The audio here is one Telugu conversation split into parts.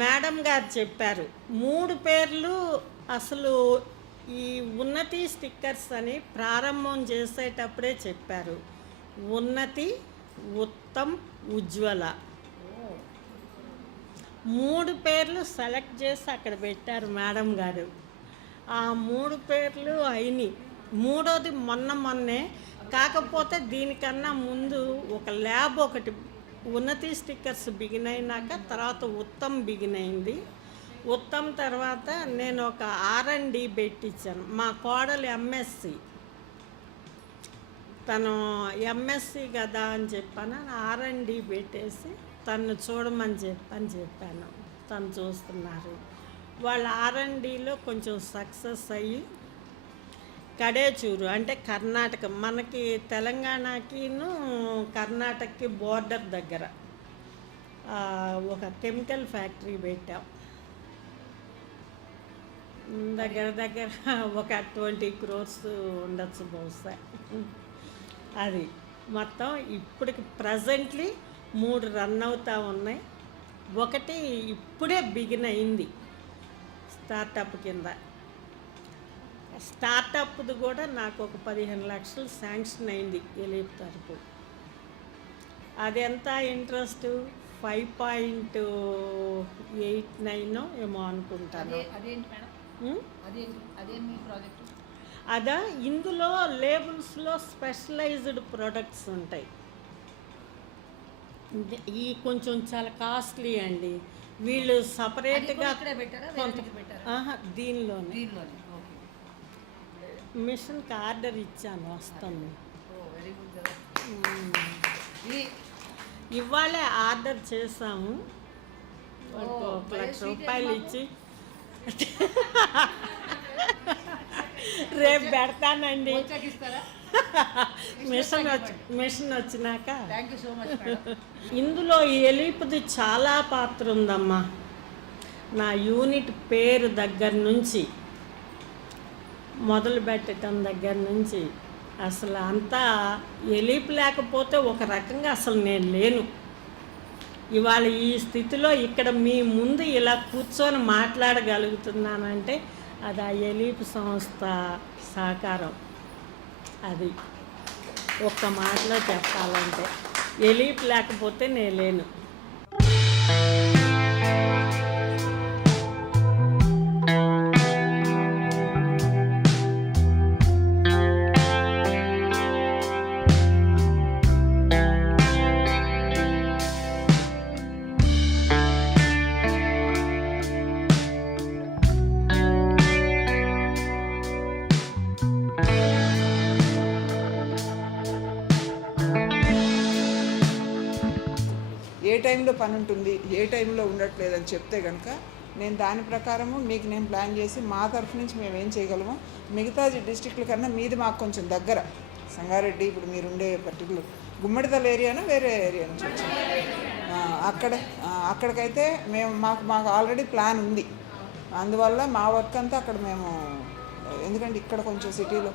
మేడం గారు చెప్పారు. మూడు పేర్లు అసలు ఈ ఉన్నతి స్టిక్కర్స్ అని ప్రారంభం చేసేటప్పుడే చెప్పారు. ఉన్నతి ఉత్తమ్ ఉజ్వల. మూడు పేర్లు సెలెక్ట్ చేసి అక్కడ పెట్టారు మేడం గారు. ఆ మూడు పేర్లు అయినాయి మూడోది మొన్న మొన్నే. కాకపోతే దీనికన్నా ముందు ఒక ల్యాబ్ ఒకటి ఉన్నతి స్టిక్కర్స్ బిగిన్ అయినాక తర్వాత ఉత్తమ్ బిగిన్ అయింది. ఉత్తమ్ తర్వాత నేను ఒక ఆర్ అండ్ డి పెట్టించాను మా కోడలు ఎంఎస్సి తను ఎంఎస్సి కదా అని చెప్పాను. ఆర్ అండ్ డి పెట్టేసి తను చూడమని చెప్పని చెప్పాను. తను చూస్తున్నారు. వాళ్ళ ఆర్ అండ్ డిలో కొంచెం సక్సెస్ అయ్యి కడేచూరు అంటే కర్ణాటక. మనకి తెలంగాణకిను కర్ణాటకకి బోర్డర్ దగ్గర ఒక కెమికల్ ఫ్యాక్టరీ పెట్టాం. దగ్గర దగ్గర ఒక ట్వంటీ క్రోర్స్ ఉండొచ్చు బహుశా. అది మొత్తం ఇప్పటికి ప్రజెంట్లీ మూడు రన్ అవుతూ ఉన్నాయి. ఒకటి ఇప్పుడే బిగిన్ అయింది స్టార్టప్ కింద. స్టార్టప్ది కూడా నాకు ఒక పదిహేను లక్షలు శాంక్షన్ అయింది ఎలిప్ తరపు అది ఎంత interest? Five point eight nine ఏమో అనుకుంటాను. అదే ఇందులో లేబుల్స్లో స్పెషలైజ్డ్ ప్రొడక్ట్స్ ఉంటాయి. ఈ కొంచెం చాలా కాస్ట్లీ అండి. వీళ్ళు సపరేట్గా దీనిలోనే. మిషన్కి ఆర్డర్ ఇచ్చాను వస్తాను ఇవాళే ఆర్డర్ చేసాము. ఒక లక్ష రూపాయలు ఇచ్చి. రేపు పెడతానండి. మిషన్ వచ్చి మిషన్ వచ్చినాక. ఇందులో ఎలిపుది చాలా పాత్ర ఉందమ్మా. నా యూనిట్ పేరు దగ్గర నుంచి. మొదలు పెట్టడం దగ్గర నుంచి అసలు అంతా ఎలిపు లేకపోతే ఒక రకంగా అసలు నేను లేను. ఇవాళ ఈ స్థితిలో ఇక్కడ మీ ముందు ఇలా కూర్చొని మాట్లాడగలుగుతున్నానంటే అది ఆ ఎలీపు సంస్థ సహకారం. అది ఒక్క మాటలో చెప్పాలంటే ఎలీపు లేకపోతే నేను లేను. టైంలో పని ఉంటుంది ఏ టైంలో ఉండట్లేదని చెప్తే కనుక నేను దాని ప్రకారము మీకు నేను ప్లాన్ చేసి మా తరఫు నుంచి మేము ఏం చేయగలము మిగతా డిస్టిక్ల కన్నా మీది మాకు కొంచెం దగ్గర. సంగారెడ్డి ఇప్పుడు మీరు ఉండే పర్టికులర్ గుమ్మడిదల ఏరియానా వేరే ఏరియా నుంచి వచ్చారు? అక్కడ అక్కడికైతే మేము మాకు మాకు ఆల్రెడీ ప్లాన్ ఉంది. అందువల్ల మా వర్క్ అంతా అక్కడ మేము ఎందుకంటే ఇక్కడ కొంచెం సిటీలో.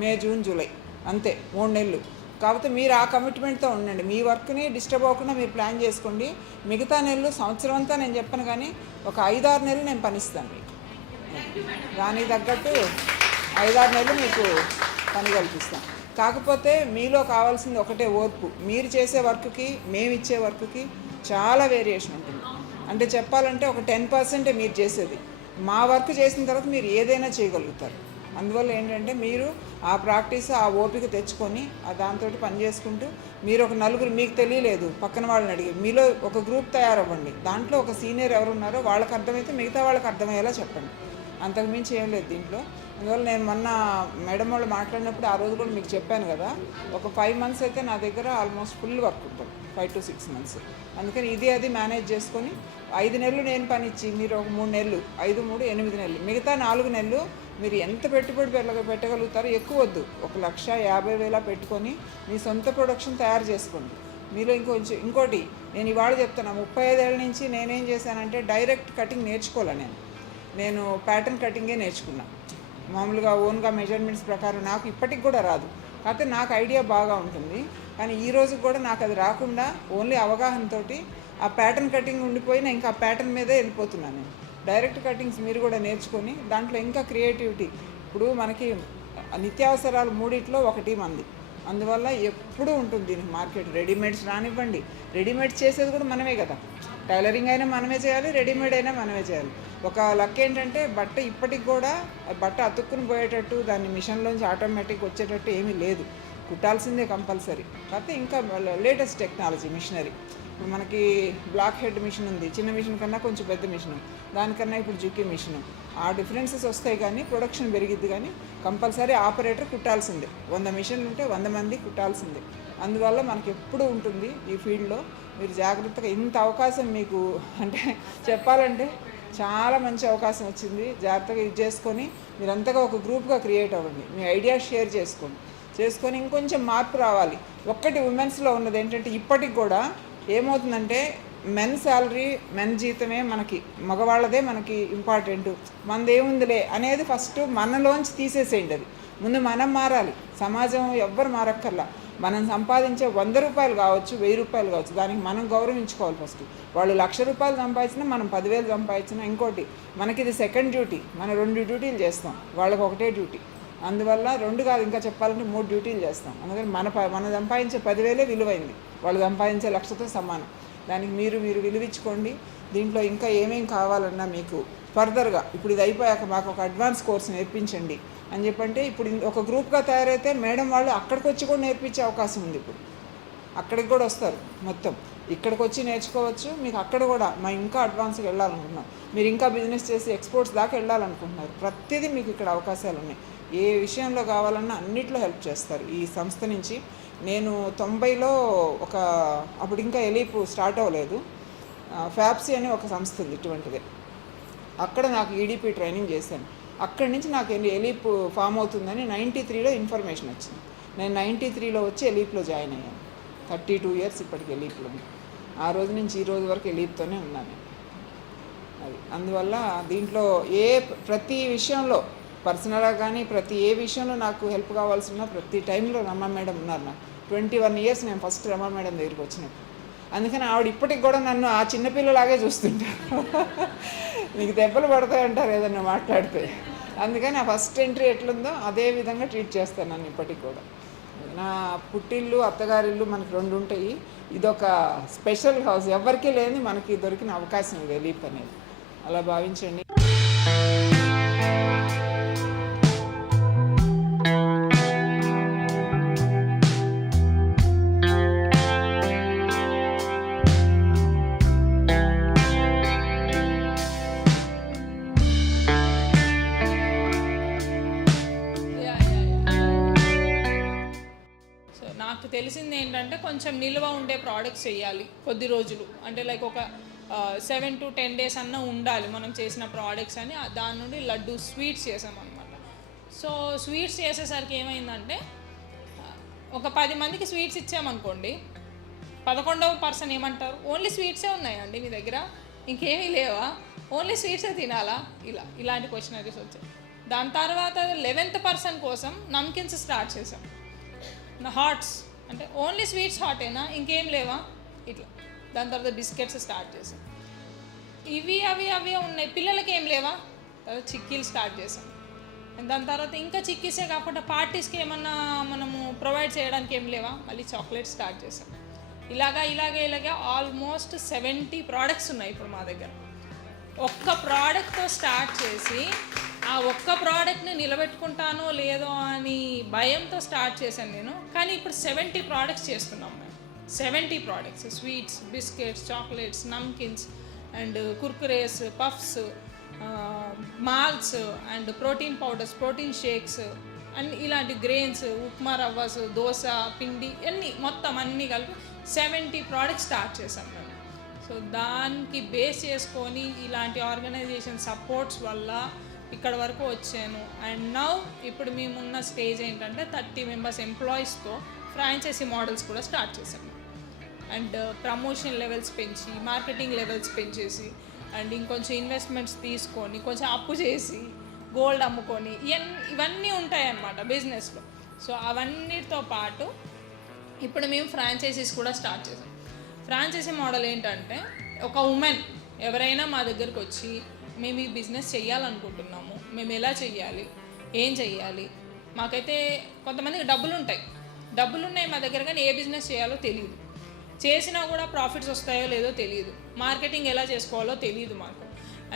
May June July. అంతే మూడు నెలలు. కాకపోతే మీరు ఆ కమిట్మెంట్తో ఉండండి. మీ వర్క్ని డిస్టర్బ్ అవ్వకుండా మీరు ప్లాన్ చేసుకోండి. మిగతా నెలలు సంవత్సరం అంతా నేను చెప్పను కానీ ఒక ఐదారు నెలలు నేను పనిస్తాను మీకు. దానికి తగ్గట్టు ఐదారు నెలలు మీకు పని కల్పిస్తాం కాకపోతే మీలో కావాల్సింది ఒకటే ఓర్పు. మీరు చేసే వర్క్కి మేము ఇచ్చే వర్క్కి చాలా వేరియేషన్ ఉంటుంది. అంటే చెప్పాలంటే ఒక టెన్ పర్సెంటే మీరు చేసేది. మా వర్క్ చేసిన తర్వాత మీరు ఏదైనా చేయగలుగుతారు. అందువల్ల ఏంటంటే మీరు ఆ ప్రాక్టీస్ ఆ ఓపిక తెచ్చుకొని ఆ దాంతో పని చేసుకుంటూ మీరు ఒక నలుగురు మీకు తెలియలేదు పక్కన వాళ్ళని అడిగి మీలో ఒక గ్రూప్ తయారవ్వండి. దాంట్లో ఒక సీనియర్ ఎవరు ఉన్నారో వాళ్ళకి అర్థమైతే మిగతా వాళ్ళకి అర్థమయ్యేలా చెప్పండి. అంతకు మించి ఏం లేదు దీంట్లో. అందువల్ల నేను మొన్న మేడం వాళ్ళు మాట్లాడినప్పుడు ఆ రోజు కూడా మీకు చెప్పాను కదా ఒక ఫైవ్ మంత్స్ అయితే నా దగ్గర ఆల్మోస్ట్ ఫుల్ వర్క్ ఉంటుంది ఫైవ్ టు సిక్స్ మంత్స్. అందుకని ఇది అది మేనేజ్ చేసుకొని ఐదు నెలలు నేను పని ఇచ్చి మీరు ఒక మూడు నెలలు ఐదు మూడు ఎనిమిది నెలలు మిగతా నాలుగు నెలలు మీరు ఎంత పెట్టుబడి పెట్టగ- పెట్టగలుగుతారో ఎక్కువ వద్దు. ఒక లక్ష యాభై వేల పెట్టుకొని మీ సొంత ప్రొడక్షన్ తయారు చేసుకోండి. మీలో ఇంకొంచెం ఇంకోటి నేను ఇవాళ చెప్తున్నా ముప్పై ఐదేళ్ళ నుంచి నేనేం చేశానంటే డైరెక్ట్ కటింగ్ నేర్చుకోలే నేను. నేను ప్యాటర్న్ కటింగే నేర్చుకున్నా. మామూలుగా ఓన్గా మెజర్మెంట్స్ ప్రకారం నాకు ఇప్పటికి కూడా రాదు. కాకపోతే నాకు ఐడియా బాగా ఉంటుంది. కానీ ఈ రోజు కూడా నాకు అది రాకుండా ఓన్లీ అవగాహనతోటి ఆ ప్యాటర్న్ కటింగ్ ఉండిపోయిన ఇంకా ఆ ప్యాటర్న్ మీదే వెళ్ళిపోతున్నాను నేను. డైరెక్ట్ కటింగ్స్ మీరు కూడా నేర్చుకొని దాంట్లో ఇంకా క్రియేటివిటీ. ఇప్పుడు మనకి నిత్యావసరాలు మూడిట్లో ఒకటి మంది. అందువల్ల ఎప్పుడూ ఉంటుంది దీనికి మార్కెట్. రెడీమేడ్స్ రానివ్వండి. రెడీమేడ్ చేసేది కూడా మనమే కదా. టైలరింగ్ అయినా మనమే చేయాలి రెడీమేడ్ అయినా మనమే చేయాలి. ఒక లక్ ఏంటంటే బట్ట ఇప్పటికి కూడా బట్ట అతుక్కుని పోయేటట్టు దాన్ని మిషన్లోంచి ఆటోమేటిక్ వచ్చేటట్టు ఏమీ లేదు. కుట్టాల్సిందే కంపల్సరీ. కాకపోతే ఇంకా లేటెస్ట్ టెక్నాలజీ మిషనరీ. మనకి బ్లాక్ హెడ్ మిషన్ ఉంది చిన్న మిషన్ కన్నా కొంచెం పెద్ద మిషన్. దానికన్నా ఇప్పుడు జుక్కి మిషన్. ఆ డిఫరెన్సెస్ వస్తాయి కానీ ప్రొడక్షన్ పెరిగిద్ది కానీ కంపల్సరీ ఆపరేటర్ కుట్టాల్సిందే. వంద మిషన్లు ఉంటే వంద మంది కుట్టాల్సిందే. అందువల్ల మనకి ఎప్పుడు ఉంటుంది ఈ ఫీల్డ్లో? మీరు జాగ్రత్తగా ఇంత అవకాశం మీకు అంటే చెప్పాలంటే చాలా మంచి అవకాశం వచ్చింది. జాగ్రత్తగా ఇది చేసుకొని మీరంతగా ఒక గ్రూప్గా క్రియేట్ అవ్వండి. మీ ఐడియా షేర్ చేసుకోండి. చేసుకొని ఇంకొంచెం మార్పు రావాలి. ఒక్కటి ఉమెన్స్లో ఉన్నది ఏంటంటే ఇప్పటికి కూడా ఏమవుతుందంటే మెన్ శాలరీ మెన్ జీతమే మనకి మగవాళ్ళదే మనకి ఇంపార్టెంట్ మనది అనేది ఫస్ట్ మనలోంచి తీసేసేయండి అది. ముందు మనం మారాలి. సమాజం ఎవ్వరు మారక్కర్లా. మనం సంపాదించే వంద రూపాయలు కావచ్చు వెయ్యి రూపాయలు కావచ్చు దానికి మనం గౌరవించుకోవాలి ఫస్ట్ వాళ్ళు లక్ష రూపాయలు సంపాదించినా మనం పదివేలు సంపాదించినా ఇంకోటి మనకి ఇది సెకండ్ డ్యూటీ మనం రెండు డ్యూటీలు చేస్తాం. వాళ్ళకి ఒకటే డ్యూటీ అందువల్ల రెండు కాదు ఇంకా చెప్పాలంటే మూడు డ్యూటీలు చేస్తాం. అందుకని మన ప మనం సంపాదించే పదివేలే విలువైంది. వాళ్ళు సంపాదించే లక్షతో సమానం. దానికి మీరు మీరు విలువించుకోండి దీంట్లో ఇంకా ఏమేం కావాలన్నా మీకు ఫర్దర్గా ఇప్పుడు ఇది అయిపోయాక మాకు ఒక అడ్వాన్స్ కోర్స్ నేర్పించండి అని చెప్పంటే ఇప్పుడు ఒక గ్రూప్గా తయారైతే మేడం వాళ్ళు అక్కడికి వచ్చి కూడా నేర్పించే అవకాశం ఉంది ఇప్పుడు. అక్కడికి కూడా వస్తారు మొత్తం. ఇక్కడికి వచ్చి నేర్చుకోవచ్చు. మీకు అక్కడ కూడా మా ఇంకా అడ్వాన్స్కి వెళ్ళాలనుకుంటున్నాం. మీరు ఇంకా బిజినెస్ చేసి ఎక్స్పోర్ట్స్ దాకా వెళ్ళాలనుకుంటున్నారు. ప్రతిదీ మీకు ఇక్కడ అవకాశాలు ఉన్నాయి. ఏ విషయంలో కావాలన్నా అన్నిట్లో హెల్ప్ చేస్తారు. ఈ సంస్థ నుంచి నేను తొంభైలో ఒక అప్పుడు ఇంకా ఎలీపు స్టార్ట్ అవ్వలేదు. ఫ్యాప్సీ అని ఒక సంస్థ ఉంది ఇటువంటిదే. అక్కడ నాకు ఈడీపీ ట్రైనింగ్ చేశాను. అక్కడి నుంచి నాకు ఎలి- ఎలీప్ ఫామ్ అవుతుందని నైంటీ త్రీలో ఇన్ఫర్మేషన్ వచ్చింది. నేను నైంటీ త్రీలో వచ్చి ఎలీప్లో జాయిన్ అయ్యాను. థర్టీ టూ ఇయర్స్ ఇప్పటికి ఎలీప్లో ఉంది. ఆ రోజు నుంచి ఈ రోజు వరకు ఎలీప్తోనే ఉన్నాను అది. అందువల్ల దీంట్లో ఏ ప్రతి విషయంలో పర్సనల్గా కానీ ప్రతి ఏ విషయంలో నాకు హెల్ప్ కావాల్సిన ప్రతి టైంలో రమ్మ మేడం ఉన్నారు నాకు. ట్వంటీ వన్ ఇయర్స్ నేను ఫస్ట్ రమ్మ మేడం దగ్గరికి వచ్చినప్పుడు అందుకని ఆవిడ ఇప్పటికి కూడా నన్ను ఆ చిన్నపిల్లలాగే చూస్తుంటారు నీకు దెబ్బలు పడతాయి అంటారు ఏదన్నా మాట్లాడితే. అందుకని ఆ ఫస్ట్ ఎంట్రీ ఎట్లుందో అదే విధంగా ట్రీట్ చేస్తాను నన్ను ఇప్పటికి కూడా. నా పుట్టిల్లు అత్తగారిల్లు మనకి రెండు ఉంటాయి. ఇదొక స్పెషల్ హౌస్. ఎవరికీ లేని మనకి దొరికిన అవకాశం ఇది అనేది. అలా భావించండి. తెలిసింది ఏంటంటే కొంచెం నిల్వ ఉండే ప్రోడక్ట్స్ వేయాలి కొద్ది రోజులు. అంటే లైక్ ఒక సెవెన్ టు టెన్ డేస్ అన్న ఉండాలి మనం చేసిన ప్రోడక్ట్స్ అని. దాని నుండి లడ్డు స్వీట్స్ చేసామన్నమాట. సో స్వీట్స్ చేసేసరికి ఏమైందంటే ఒక పది మందికి స్వీట్స్ ఇచ్చామనుకోండి పదకొండవ పర్సన్ ఏమంటారు? ఓన్లీ స్వీట్సే ఉన్నాయండి మీ దగ్గర? ఇంకేమీ లేవా? ఓన్లీ స్వీట్సే తినాలా? ఇలా ఇలాంటి క్వశ్చనరీస్ వచ్చాయి. దాని తర్వాత లెవెన్త్ పర్సన్ కోసం నమ్కిన్స్ స్టార్ట్ చేసాం. హాట్స్ అంటే ఓన్లీ స్వీట్స్ హాటేనా? ఇంకేం లేవా? ఇట్లా. దాని తర్వాత బిస్కెట్స్ స్టార్ట్ చేసాం. ఇవి అవి అవి ఉన్నాయి. పిల్లలకి ఏం లేవా? తర్వాత చిక్కీలు స్టార్ట్ చేసాం. దాని తర్వాత ఇంకా చిక్కీసే కాకుండా పార్టీస్కి ఏమన్నా మనము ప్రొవైడ్ చేయడానికి ఏం లేవా? మళ్ళీ చాక్లెట్ స్టార్ట్ చేసాం. ఇలాగా ఇలాగే ఇలాగే ఆల్మోస్ట్ సెవెంటీ ప్రోడక్ట్స్ ఉన్నాయి ఇప్పుడు మా దగ్గర. ఒక్క ప్రోడక్ట్తో స్టార్ట్ చేసి ఆ ఒక్క ప్రోడక్ట్ని నిలబెట్టుకుంటానో లేదో అని భయంతో స్టార్ట్ చేశాను నేను. కానీ ఇప్పుడు సెవెంటీ ప్రోడక్ట్స్ చేస్తున్నాం మేము. Seventy products sweets biscuits chocolates namkeens and Kurkures puffs malts and protein powders protein shakes and ఇలాంటి గ్రెయిన్స్ ఉప్మా రవ్వస్ దోశ పిండి అన్నీ మొత్తం అన్నీ కలిపి సెవెంటీ ప్రోడక్ట్స్ స్టార్ట్ చేశాం మేము. సో దానికి బేస్ చేసుకొని ఇలాంటి ఆర్గనైజేషన్ సపోర్ట్స్ వల్ల ఇక్కడ వరకు వచ్చాను. అండ్ నౌ ఇప్పుడు మేమున్న స్టేజ్ ఏంటంటే థర్టీ మెంబర్స్ ఎంప్లాయీస్తో ఫ్రాంచైజీ మోడల్స్ కూడా స్టార్ట్ చేశాము. అండ్ ప్రమోషన్ లెవెల్స్ పెంచి మార్కెటింగ్ లెవెల్స్ పెంచేసి అండ్ ఇంకొంచెం ఇన్వెస్ట్మెంట్స్ తీసుకొని కొంచెం అప్పు చేసి గోల్డ్ అమ్ముకొని ఇవన్నీ ఇవన్నీ ఉంటాయన్నమాట బిజినెస్లో సో అవన్నిటితో పాటు ఇప్పుడు మేము ఫ్రాంచైజీస్ కూడా స్టార్ట్ చేసాం ఫ్రాంచైజీ మోడల్ ఏంటంటే ఒక ఉమెన్ ఎవరైనా మా దగ్గరికి వచ్చి మేము ఈ బిజినెస్ చేయాలనుకుంటున్నాము మేము ఎలా చెయ్యాలి? ఏం చెయ్యాలి? మాకైతే కొంతమందికి డబ్బులు ఉంటాయి డబ్బులు ఉన్నాయి మా దగ్గర కానీ ఏ బిజినెస్ చేయాలో తెలియదు చేసినా కూడా ప్రాఫిట్స్ వస్తాయో లేదో తెలియదు మార్కెటింగ్ ఎలా చేసుకోవాలో తెలియదు మాకు.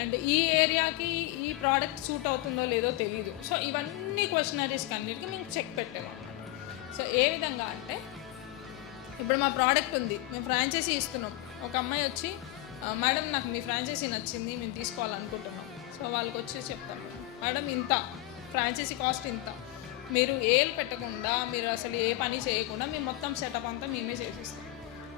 అండ్ ఈ ఏరియాకి ఈ ప్రోడక్ట్ సూట్ అవుతుందో లేదో తెలియదు సో ఇవన్నీ క్వశ్చనరీస్కి అన్నిటికీ మేము చెక్ పెట్టామన్నమాట సో ఏ విధంగా అంటే ఇప్పుడు మా ప్రోడక్ట్ ఉంది. మేము ఫ్రాంచైజీ ఇస్తున్నాం. ఒక అమ్మాయి వచ్చి మేడం నాకు మీ ఫ్రాంచైజీ నచ్చింది మేము తీసుకోవాలనుకుంటున్నాం. సో వాళ్ళకి వచ్చి చెప్తాం మేడం. ఇంత. ఫ్రాంచైజీ కాస్ట్ ఇంత. మీరు ఏలు పెట్టకుండా మీరు అసలు ఏ పని చేయకుండా మేము మొత్తం సెటప్ అంతా మేమే చేసిస్తాం.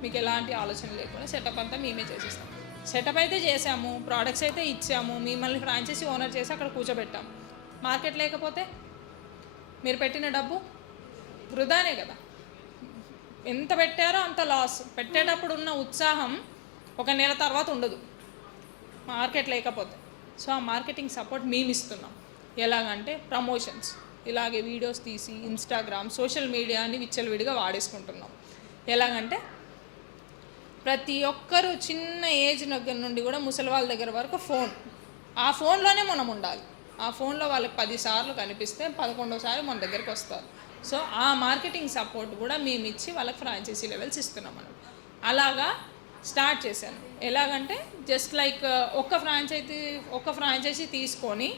మీకు ఎలాంటి ఆలోచన లేకుండా సెటప్ అంతా మేమే చేసిస్తాం. సెటప్ అయితే చేసాము ప్రోడక్ట్స్ అయితే ఇచ్చాము మిమ్మల్ని ఫ్రాంచైజీ ఓనర్ చేసి అక్కడ కూర్చోబెట్టాం. మార్కెట్ లేకపోతే మీరు పెట్టిన డబ్బు వృధానే కదా. ఎంత పెట్టారో అంత లాస్ పెట్టేటప్పుడు ఉన్న ఉత్సాహం ఒక నెల తర్వాత ఉండదు. మార్కెట్ లేకపోతే. సో ఆ మార్కెటింగ్ సపోర్ట్ మేము ఇస్తున్నాం. ఎలాగంటే ప్రమోషన్స్. ఇలాగే వీడియోస్ తీసి ఇన్స్టాగ్రామ్ సోషల్ మీడియాని విచ్చలవిడిగా వాడేసుకుంటున్నాం. ఎలాగంటే ప్రతి ఒక్కరు చిన్న ఏజ్ దగ్గర నుండి కూడా ముసలి వాళ్ళ దగ్గర వరకు ఫోన్. ఆ ఫోన్లోనే మనం ఉండాలి. ఆ ఫోన్లో వాళ్ళకి పదిసార్లు కనిపిస్తే పదకొండోసారి మన దగ్గరికి వస్తారు. సో ఆ మార్కెటింగ్ సపోర్ట్ కూడా మేము ఇచ్చి వాళ్ళకి ఫ్రాంచైజీ లెవెల్స్ ఇస్తున్నాం మనం. అలాగా స్టార్ట్ చేశాను. ఎలాగంటే జస్ట్ లైక్ uh, ఒక ఫ్రాంచైజీ ఒక ఫ్రాంచైజీ తీసుకొని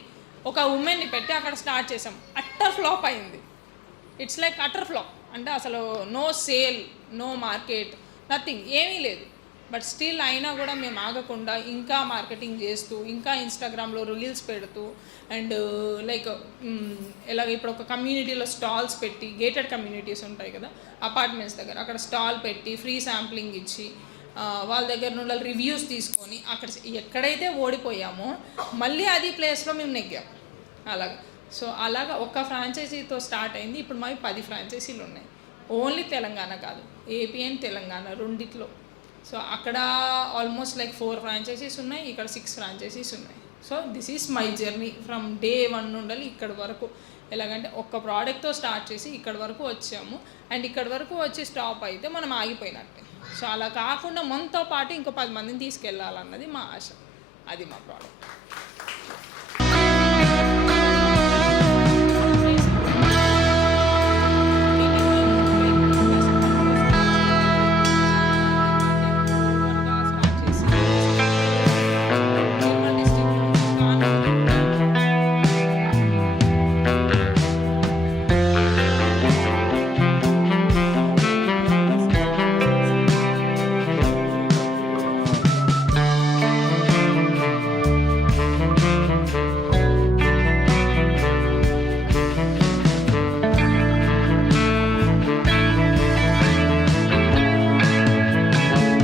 ఒక ఉమెన్ని పెట్టి అక్కడ స్టార్ట్ చేసాం అట్టర్ ఫ్లాప్ అయింది. It's like utter flop. అంటే అసలు no sale no market nothing ఏమీ లేదు. బట్ స్టిల్ అయినా కూడా మేము ఆగకుండా ఇంకా మార్కెటింగ్ చేస్తూ ఇంకా ఇన్స్టాగ్రామ్లో రీల్స్ పెడుతూ అండ్ లైక్ uh, um, ఎలాగ ఇప్పుడు ఒక కమ్యూనిటీలో స్టాల్స్ పెట్టి గేటెడ్ కమ్యూనిటీస్ ఉంటాయి కదా అపార్ట్మెంట్స్ దగ్గర అక్కడ స్టాల్ పెట్టి ఫ్రీ శాంప్లింగ్ ఇచ్చి వాళ్ళ దగ్గర నుండి రివ్యూస్ తీసుకొని అక్కడ ఎక్కడైతే ఓడిపోయామో మళ్ళీ అది ప్లేస్లో మేము నెగ్గాం. అలాగా. సో అలాగా ఒక్క ఫ్రాంచైజీతో స్టార్ట్ అయింది. ఇప్పుడు మావి పది ఫ్రాంచైజీలు ఉన్నాయి. ఓన్లీ తెలంగాణ కాదు. ఏపీ అండ్ తెలంగాణ రెండిట్లో. సో అక్కడ ఆల్మోస్ట్ లైక్ ఫోర్ ఫ్రాంచైజీస్ ఉన్నాయి. ఇక్కడ సిక్స్ ఫ్రాంచైజీస్ ఉన్నాయి. So this is my journey from day one నుండి ఇక్కడ వరకు. ఎలాగంటే ఒక్క ప్రోడక్ట్తో స్టార్ట్ చేసి ఇక్కడ వరకు వచ్చాము. అండ్ ఇక్కడ వరకు వచ్చి స్టాప్ అయితే మనం ఆగిపోయినట్టే. సో అలా కాకుండా మనతో పాటు ఇంకో పది మందిని తీసుకెళ్ళాలన్నది మా ఆశ. అది మా ప్రోడక్ట్.